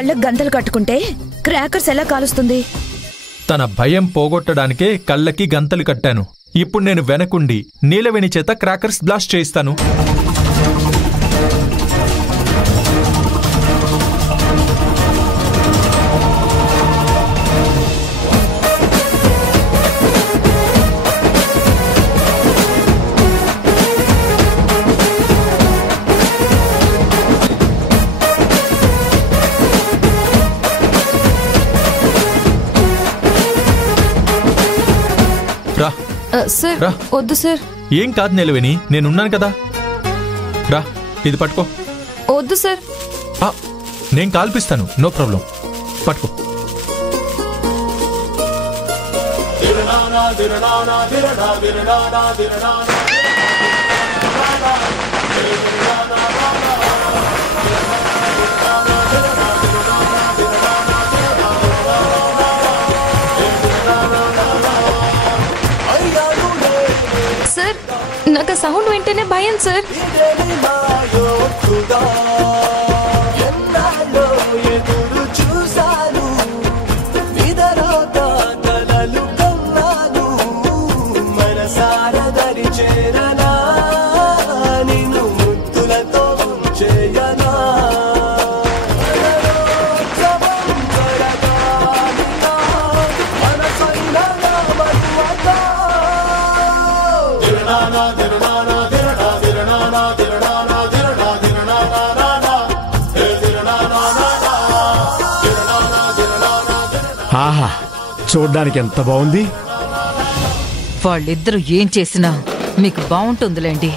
కళ్ళకు గంతలు కట్టుకుంటే క్రాకర్స్ ఎలా కాలుస్తుంది? తన భయం పోగొట్టడానికే కళ్ళకి గంతలు కట్టాను. ఇప్పుడు నేను వెనకుండి నీలవేణి చేత క్రాకర్స్ బ్లాస్ట్ చేయిస్తాను. సార్ వద్దు సార్. ఏం కాదు నీలవేణి, నేనున్నాను కదా. రా, ఇది పట్టుకో. వద్దు సార్. నేను కాల్పిస్తాను, నో ప్రాబ్లం. పట్టుకో. సార్, నాకు సౌండ్ వింటేనే భయం సార్. ఆహా, చూడ్డానికి ఎంత బాగుంది. వాళ్ళిద్దరూ ఏం చేసినా మీకు బాగుంటుందిలేండి.